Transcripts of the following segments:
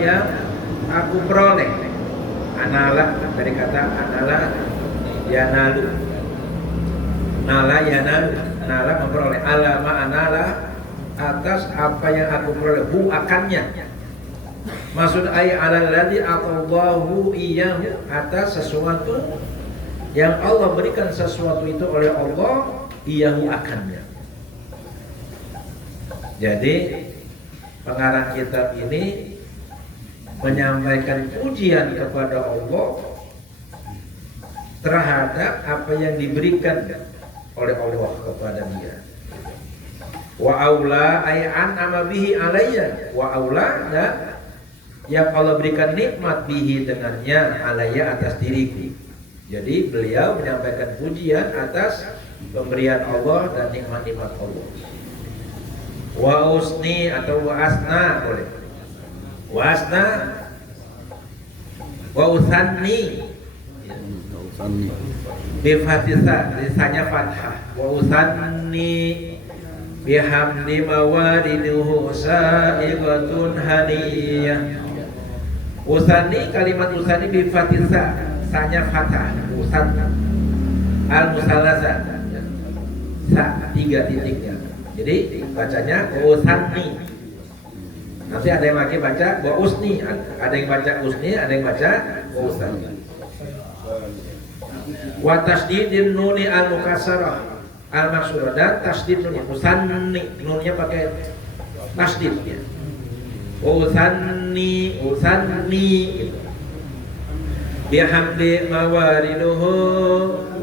yang aku peroleh. Anala dari kata anala yanalu. Nala yanalu, nala memperoleh. Alama anala atas apa yang aku peroleh, hu akannya. Maksud ayat alladzi atallahi iyyahu, atas sesuatu yang Allah berikan sesuatu itu oleh Allah, iyyahu akannya. Jadi pengarang kitab ini menyampaikan pujian kepada Allah terhadap apa yang diberikan oleh Allah kepada dia. Wa aula ay an'ama bihi alayya, wa aula, dan yang Allah berikan nikmat bihi dengannya alayya atas diriku. Jadi beliau menyampaikan pujian atas pemberian Allah dan nikmat-nikmat Allah. Wa usni atau wa asna boleh. Wa asna wa usanni bi fathah, lisanya fathah. Wa usanni bihamdi mawariduhu sa'iqatun haniyah. Usanni, kalimat usanni bi fathah, sanya fathah. Usan al musalasa, sa 3 titiknya. Jadi bacanya usanni. Nanti ada yang lagi baca wa usni, ada yang baca usni, ada yang baca usanni. Wa tasdidin nuni al mukassarah al maksurah, dan tasdid nunnya usanni, nunnya pakai tasdid ya. Usanni, usanni gitu. Bihamdi mawariduhu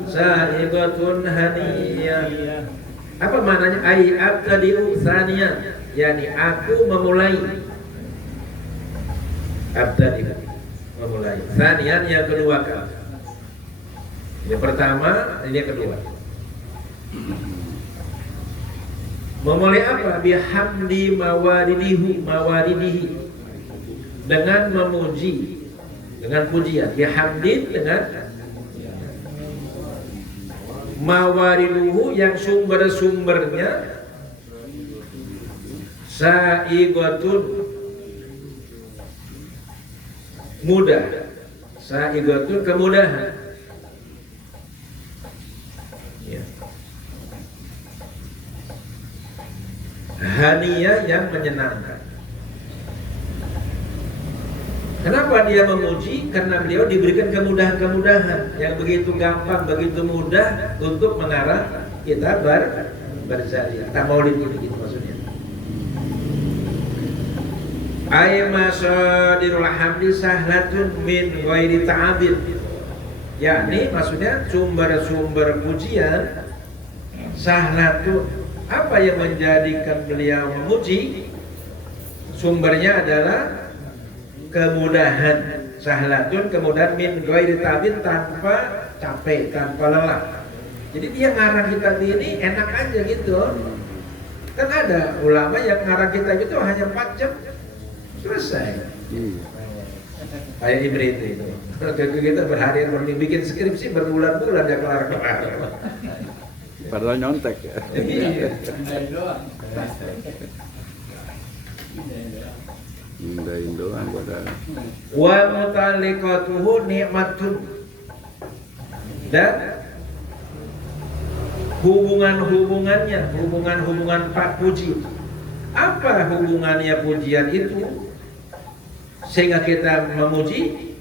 sa'iqatun haniyah. Apa maknanya? Ai abtadi'u tsaniyan, yakni aku memulai. Abtadi'u memulai. Tsaniyan yang kedua kali. Yang pertama, ini yang kedua. Memulai apa? Bihamdi mawaridihi, dengan memuji, dengan pujian. Bihamdi dengan mawariduhu, yang sumber-sumbernya sa'iqatun, mudah. Sa'iqatun, kemudahan ya. Haniyah, yang menyenangkan. Kenapa dia memuji? Karena beliau diberikan kemudahan-kemudahan yang begitu gampang, begitu mudah untuk mengarang kita berzaliyah. Maulid gitu maksudnya. Ay masadirul hamdi sahlatun min ghairi ta'abid. Yakni maksudnya sumber-sumber pujian sahlatun, apa yang menjadikan beliau memuji? Sumbernya adalah kemudahan. Sahlatun, kemudahan min ghairi ta'abid, tanpa capek, tanpa lelah. Jadi dia ngarang kitab ini enak aja gitu. Kan ada ulama yang ngarang kitab itu hanya 4 jam selesai. Kayak Ibrit itu. Kita berhari-hari bikin skripsi berbulan-bulan ya kelar-kelar. Padahal nyontek ya. Iya. Mindahin doang padahal. Wa mutaliqatuhu nikmatun, dan hubungan pak puji. Apa hubungannya pujian itu sehingga kita memuji?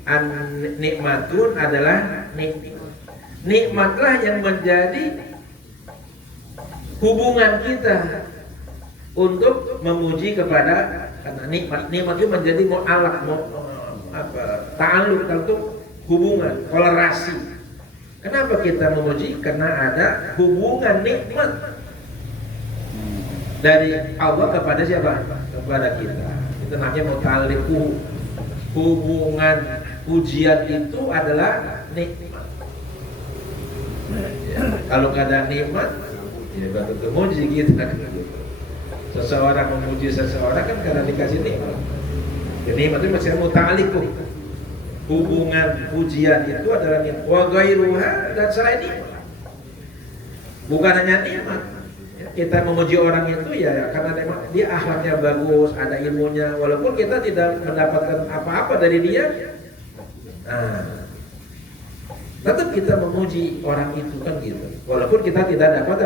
Nikmatun adalah nikmatlah yang menjadi hubungan kita untuk memuji kepada, karena nikmat itu menjadi mu'alaq, ta'alluq, untuk hubungan, kolerasi. Kenapa kita memuji? Karena ada hubungan nikmat dari Allah kepada siapa? Kepada kita. Itu namanya muta'alliqu. Hubungan pujian itu adalah nikmat. Ya, kalau ada nikmat, ya baru memuji kita. Seseorang memuji seseorang kan karena dikasih nikmat. Nikmat itu masih muta'alliqu. Hubungan pujian itu adalah nikmat. Wa ghairuha, dan selain nikmat. Bukan hanya nikmat. kita memuji orang itu ya karena dia akhlaknya bagus, ada ilmunya, walaupun kita tidak mendapatkan apa-apa dari dia. Nah, tetap kita memuji orang itu kan gitu. Walaupun kita tidak dapat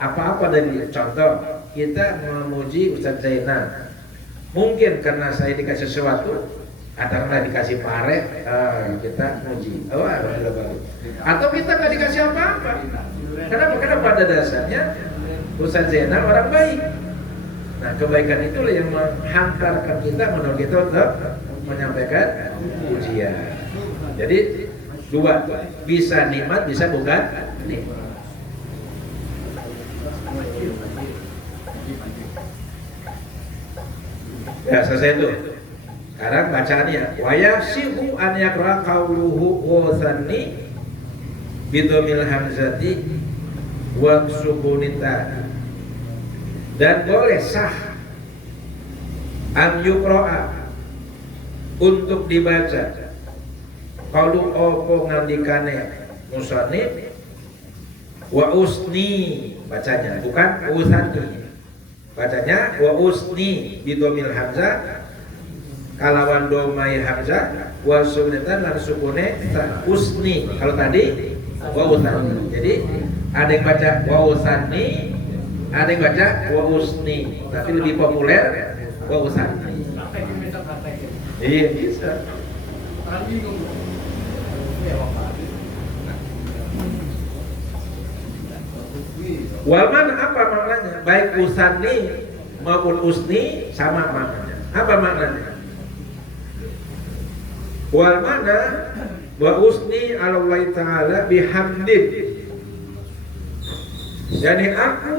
apa-apa dari dia. Contoh, kita memuji Ustaz Zainal. Mungkin karena saya dikasih sesuatu, atau karena dikasih pare, kita muji. Atau kita nggak dikasih apa-apa. Kenapa? Karena pada dasarnya Ustaz Zainal orang baik. Nah, kebaikan itulah yang menghantarkan kita menurut kita untuk menyampaikan pujian. Jadi dua, bisa nikmat, bisa bukan nikmat. Ya, selesai itu. Sekarang bacaannya. Wa yasihu an yaqra qauluhu wa tsanni bidomil hamzati wa sukunita. Dan boleh sah an yuqra'a untuk dibaca qaulu opo ngandikane musannif wa usni bacanya, bukan usani. Bacanya wa usni bidomil hamzah kalawan domai hamzah wa sunnatan lan sukune usni. Kalau tadi wa usani. Jadi ada yang baca wa usani, ada yang baca wa usni, tapi lebih populer wa usani. Iya bisa. Waman apa maknanya? Baik usani maupun usni sama maknanya. Apa maknanya? Wal mana wa usni ala Allah Ta'ala bihamdin. Jadi aku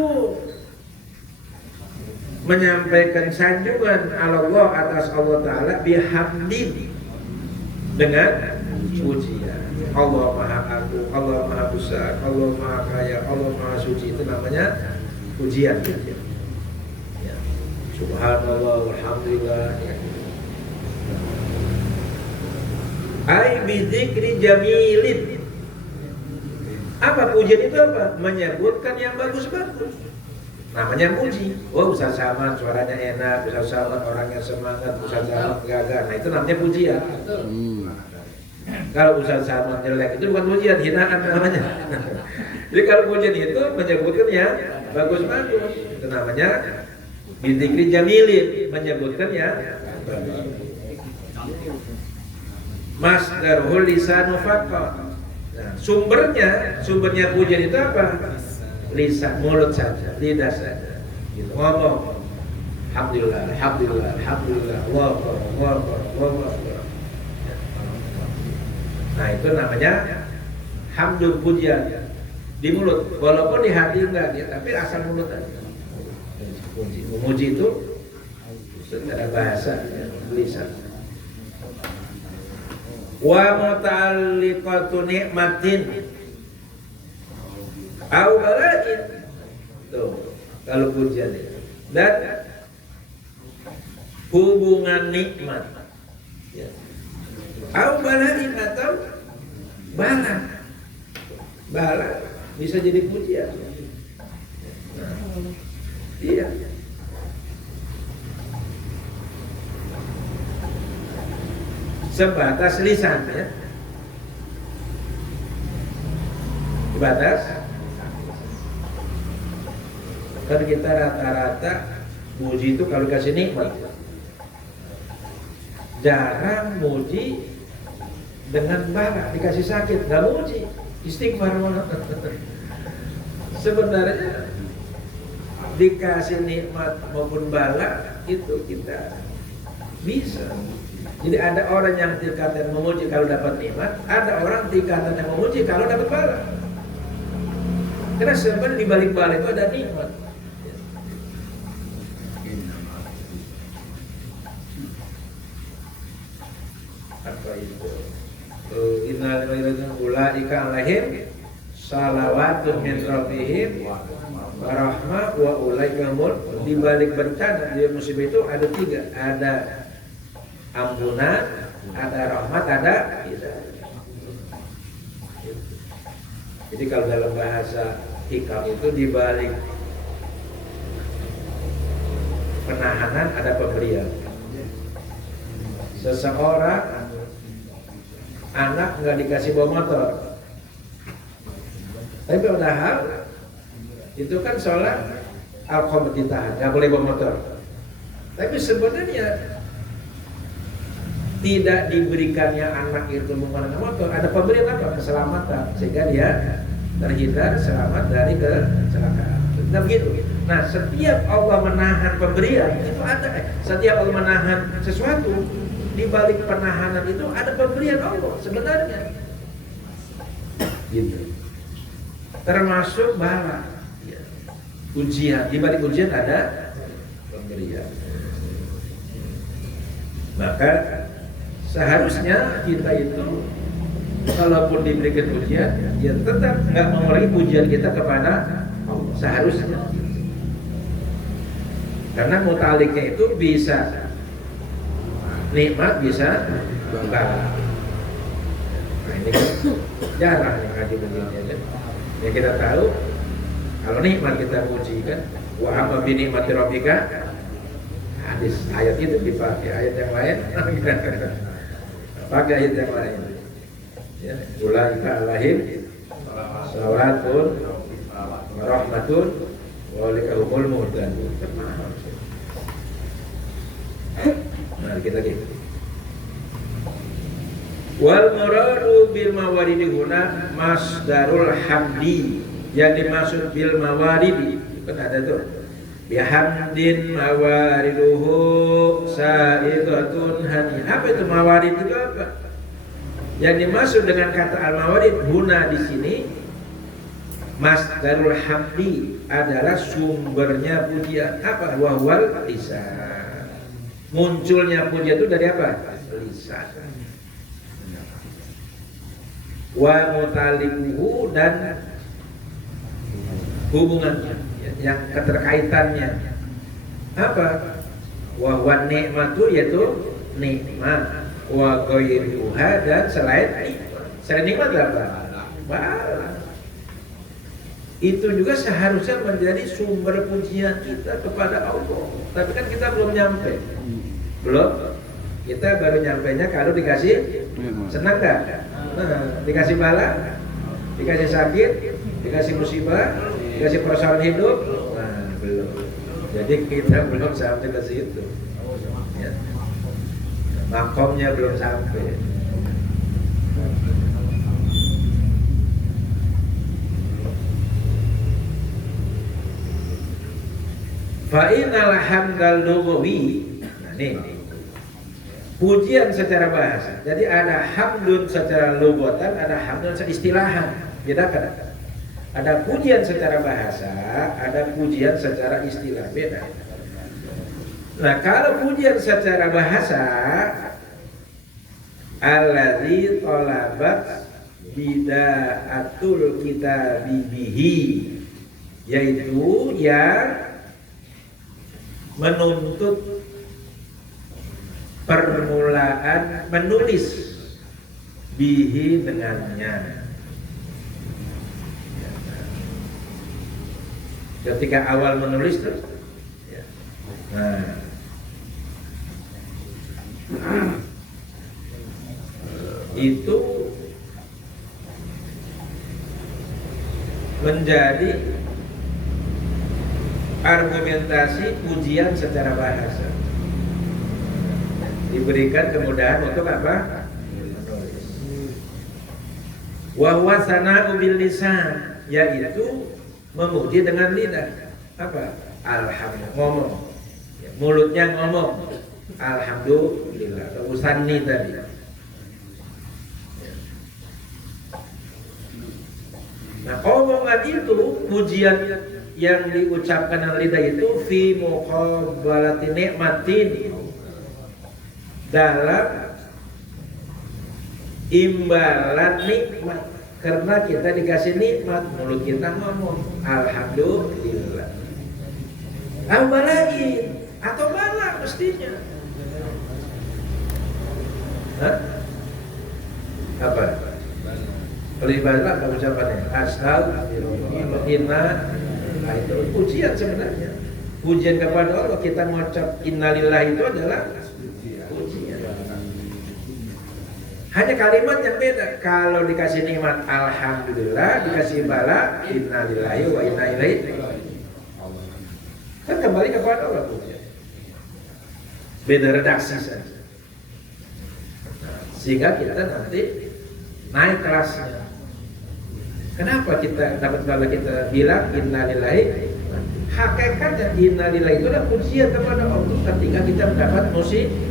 menyampaikan sanjungan Allah atas Allah Ta'ala bihamdin, dengan pujian. Allah Maha Agung, Allah Maha Besar, Allah Maha Kaya, Allah Maha Suci. Itu namanya pujian. Ya. Subhanallah, walhamdulillah. Ai bidzikri jamilin. Apa pujian itu apa? Menyebutkan yang bagus-bagus. Namanya puji. Oh, Ustaz Saman suaranya enak, Ustaz Saman orangnya semangat, Ustaz Saman gagah. Nah, itu namanya pujian. Kalau Ustaz Saman jelek itu bukan pujian, hinaan namanya. Jadi kalau pujian itu menyebutkan yang bagus-bagus. Itu namanya bidzikri jamilin, menyebutkan yang bagus. Masdarul lisanu faqat. Nah, sumbernya pujian itu apa? Lisan, mulut saja, lidah saja. Gitu. Ngomong. Alhamdulillah, alhamdulillah, alhamdulillah. Allahu akbar. Nah, itu namanya hamdu, pujian di mulut. Walaupun di hati enggak dia, tapi asal mulut aja. Memuji itu secara bahasa, lisan. Wa muta'alliqatu ni'matin au bala'in. Tuh, kalau pujian itu. Dan hubungan nikmat. Ya. Au bala'in atau bala. Bala bisa jadi pujian. Nah, iya. Sebatas lisan ya. Sebatas. Kan kita rata-rata muji itu kalau kasih nikmat. Jarang muji dengan bala, dikasih sakit, nggak muji, istighfar. Sebenarnya dikasih nikmat maupun bala itu kita bisa. Jadi ada orang yang tingkatan memuji kalau dapat nikmat, ada orang tingkatan yang memuji kalau dapat bala. Karena sebenarnya di balik bala itu ada nikmat. Apa itu? Innal ladzina ulaika alaihim salawatun min rabbihim wa rahmah wa ulaika hum. Di balik bencana di musibah itu ada tiga, ada ampunan, ada rahmat, ada hidayah. Jadi kalau dalam bahasa hikam itu dibalik penahanan, ada pemberian. Seseorang anak nggak dikasih bawa motor, tapi padahal itu kan sholat al-qamah ditahan, nggak boleh bawa motor. Tapi sebenarnya tidak diberikannya anak itu menggunakan motor, ada pemberian apa? Keselamatan, sehingga dia terhindar, selamat dari kecelakaan. Nah begitu. Nah setiap Allah menahan pemberian itu ada. Setiap Allah menahan sesuatu, di balik penahanan itu ada pemberian Allah sebenarnya. Gitu. Termasuk bala, ya. Ujian. Di balik ujian ada pemberian. Maka seharusnya kita itu kalaupun diberikan ujian, ya tetap nggak mengurangi pujian kita kepada Allah. Seharusnya. Karena mutaliknya itu bisa nikmat, bisa bala. Nah ini kan jarang yang ngaji begini ya. Ya kita tahu kalau nikmat kita puji kan, wa amma bi nikmati rabbika, hadis ayat itu dipakai ayat yang lain. Pakai ayat yang lain. Ya, ulaika alaihim salawatun wa rahmatun wa alaikahumul muhtadun. Nah, kita gitu. Wal muradu bil mawaridi huna masdarul hamdi. Yang dimaksud bil mawaridi kan ada tuh. Bihamdin mawariduhu sa'idatun hani. Apa itu mawarid itu apa? Yang dimaksud dengan kata al-mawarid huna di sini masdarul hamdi adalah sumbernya pujian. Apa? Wahwal lisan. Munculnya pujian itu dari apa? Lisan. Wa mutalikuhu dan hubungannya, yang keterkaitannya. Apa? Wa huwa nikmatu, yaitu nikmat. Wa ghairuha, dan selain nikmat. Selain nikmat apa? Bala. Itu juga seharusnya menjadi sumber pujian kita kepada Allah. Tapi kan kita belum nyampe. Belum. Kita baru nyampainya kalau dikasih senang gak? Nah, dikasih bala, dikasih sakit, dikasih musibah, dikasih persoalan hidup, nah belum. Jadi kita belum sampai ke situ. Ya. Makomnya belum sampai. Fa'inal hamdal lughawi. Nah nih. Pujian secara bahasa. Jadi ada hamdun secara lugatan, ada hamdun secara istilahan. Bedakan. Ada pujian secara bahasa, ada pujian secara istilah. Beda. Nah, kalau pujian secara bahasa, alladzi talabat bida'atul kitabi bihi, yaitu yang menuntut permulaan menulis bihi dengannya. Ketika awal menulis terus, ya. Nah, itu menjadi argumentasi pujian secara bahasa. Diberikan kemudahan untuk apa? Menulis. Wa huwa sana'u bil lisan, yaitu memuji dengan lidah. Apa? Alhamdulillah, ngomong. Ya, mulutnya ngomong alhamdulillah, atau usanni tadi. Nah, omongan itu, pujian yang diucapkan dengan lidah itu fi muqabalati nikmatin, dalam imbalan nikmat. Karena kita dikasih nikmat, mulut kita ngomong alhamdulillah. Balain atau bala mestinya. Hah? Apa? Lebih bala apa ucapannya? Astagfirullah. Nah itu pujian sebenarnya. pujian kepada Allah, kita mengucap innalillah itu adalah pujian. Hanya kalimat yang beda. Kalau dikasih nikmat alhamdulillah, dikasih bala innalillahi wa inna ilaihi, kan kembali kepada Allah pujian. Beda redaksi saja. Sehingga kita nanti naik kelasnya. Kenapa kita dapat bala, kita bilang innalillahi? Hakikatnya innalillahi itu adalah pujian kepada Allah ketika kita mendapat musibah.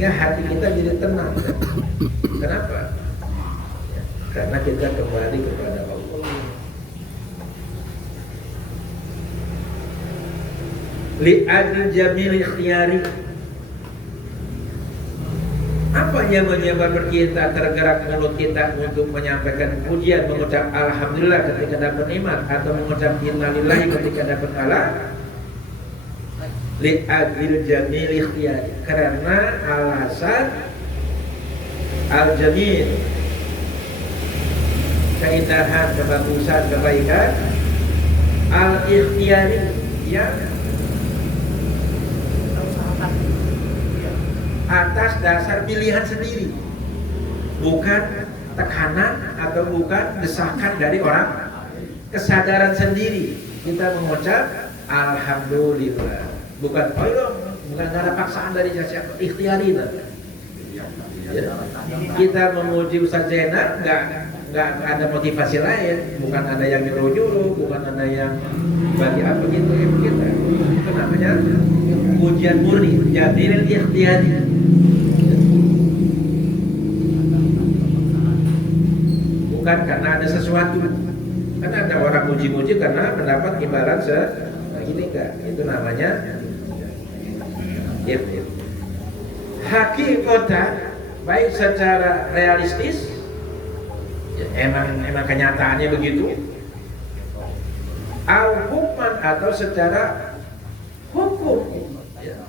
Ya, hati kita jadi tenang. Kenapa? Ya, karena kita kembali kepada Allah. Li'adil jamil ikhtiyari. Apa yang menyebabkan kita tergerak mulut kita untuk menyampaikan pujian, mengucap alhamdulillah ketika dapat nikmat, atau mengucap innalillahi ketika dapat bala? Li'adil jamil ikhtiyari, karena alasan al-jamil, keindahan, kebagusan, kebaikan, al-ikhtiyari, yang atas dasar pilihan sendiri, bukan tekanan atau bukan desakan dari orang, kesadaran sendiri kita mengucap alhamdulillah, bukan bukan ada paksaan dari siapa, ikhtiari. Ya. Kita memuji Ustaz Zainal nggak ada motivasi lain, bukan ada yang nyuruh-nyuruh, bukan ada yang bagi apa gitu ya kita. Itu namanya pujian murni, jadil ikhtiyari. Bukan karena ada sesuatu. Karena ada orang muji-muji karena mendapat imbalan segini kan. Itu namanya hakikatan, baik secara realistis, ya, emang kenyataannya begitu, al-hukman, atau secara hukum, ya.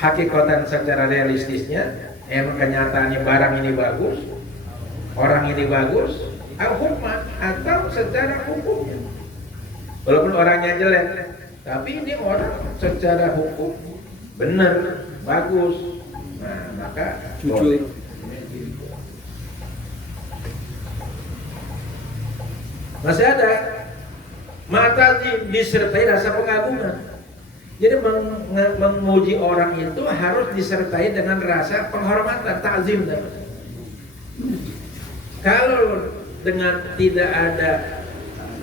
Hakikatan secara realistisnya, emang kenyataannya barang ini bagus, orang ini bagus, al-hukman, atau secara hukumnya. Walaupun orangnya jelek, tapi ini orang secara hukum benar, bagus. Nah, maka jujur. Masih ada mata disertai rasa pengagungan. Jadi memuji orang itu harus disertai dengan rasa penghormatan, ta'zim. Kalau dengan tidak ada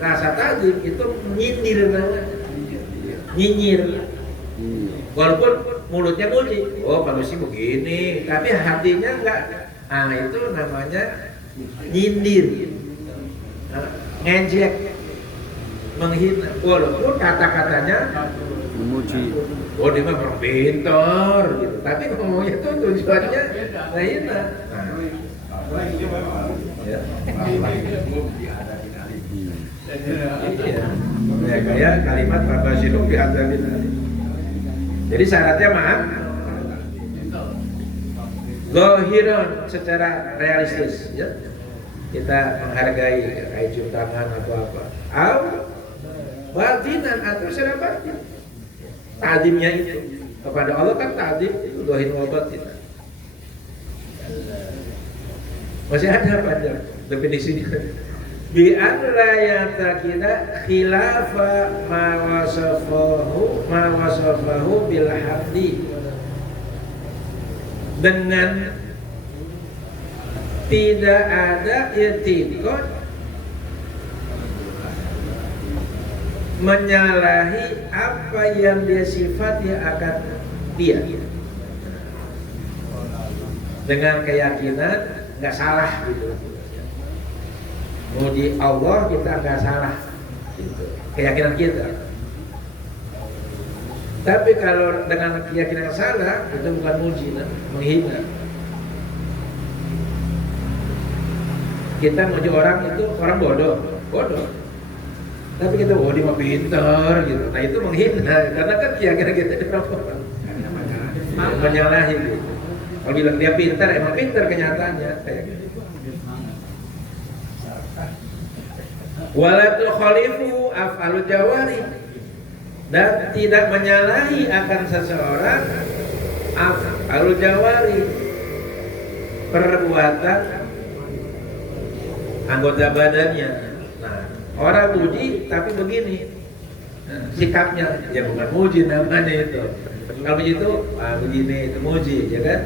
rasa ta'zim, itu nyindir namanya. Nyinyir. Walaupun mulutnya muji, oh bagus sih begini, tapi hatinya enggak. Ah, itu namanya nyindir, ngejek, menghina. Walaupun kata-katanya Memuji. oh dia mah orang pintar gitu, tapi ngomongnya itu tujuannya menghina. Ya. Ya, kayak kalimat Bapak Sinung diadzabin. Jadi syaratnya maaf, zahiran, secara realistis, ya. Kita menghargai, kayak cium tangan atau apa, atau batinan, atau secara batin. Ta'zimnya itu kepada Allah kan ta'zim itu zahir wa batin. Masih ada panjang definisinya. Bi an la yatakida khilafa ma wasafahu bil hamdi, dengan tidak ada i'tiqad menyalahi apa yang dia sifati akan dia, dengan keyakinan nggak salah gitu. Muji Allah kita nggak salah gitu, keyakinan kita. Tapi kalau dengan keyakinan salah, itu bukan muji, menghina. Kita muji orang itu orang bodoh. Tapi kita dia mah pintar gitu. Nah itu menghina, karena kan keyakinan kita itu menyalahi gitu. Kalau bilang dia pintar, emang pintar kenyataannya kayak gitu. Wala tukhalifu af'alul jawari, dan tidak menyalahi akan seseorang af'alul jawari, perbuatan anggota badannya. Nah, orang puji tapi begini sikapnya, ya bukan muji namanya itu. Kalau begitu, begini itu muji, ya kan?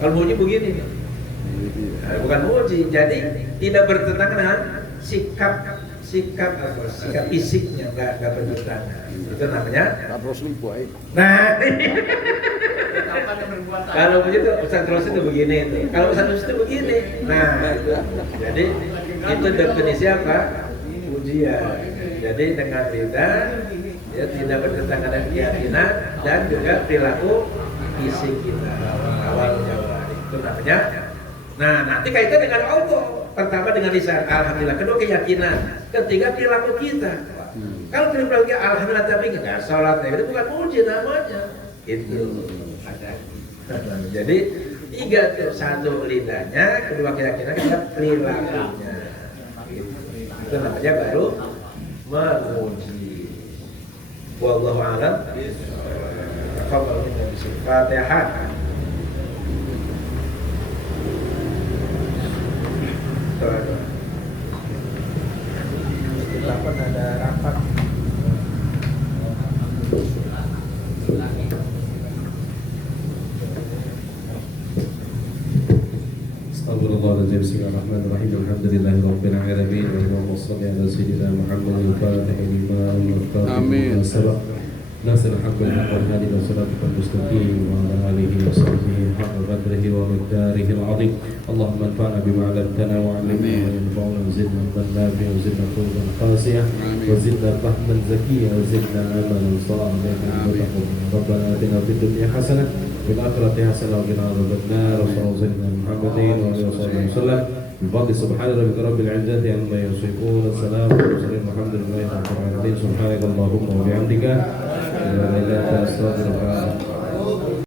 Kalau muji begini, bukan muji. Jadi tidak bertentangan dengan sikap fisiknya, nggak bertentangan. Itu namanya. Nah, kalau begitu Ustaz Ros itu begini itu. Kalau Ustaz Ros itu begini. Nah, jadi itu definisi apa? Pujian. Jadi dengan lidah, ya tidak bertentangan dengan keyakinan dan juga perilaku fisik kita. Awal jawab itu namanya. Nah, nanti kaitan dengan Allah. Pertama dengan lisan, alhamdulillah. Kedua keyakinan. Ketiga perilaku kita. Kalau perilaku kita alhamdulillah tapi nggak sholat, itu bukan puji namanya. Itu ada. Jadi tiga tuh, satu lidahnya, kedua keyakinan, ketiga perilakunya. Itu namanya baru memuji. Wallahu a'lam. Fatihah. Kapan ada rapat? Astagfirullahaladzim. Bismillahirrahmanirrahim. Alhamdulillahirabbil alamin. Allahumma shalli ala sayyidina Muhammadin al-fatih lima Amin. ناصر الحق بالحق والهادي الى صراطك المستقيم وعلى اله وصحبه حق قدره ومقداره العظيم. اللهم انفعنا بما علمتنا وعلمنا وينفعنا وزدنا علما نافعا وزدنا قلوبا قاسيه وزدنا فهما زكيا وزدنا عملا صالحا متقبلا. ربنا اتنا في الدنيا حسنه وفي الاخره حسنه وقنا عذاب النار. وصلى الله سيدنا محمد وعلى اله وصحبه وسلم. بفضل سبحان ربك رب العزة عما يصفون. السلام على المرسلين والحمد لله رب العالمين. سبحانك اللهم وبحمدك لا اله الا انت استغفرك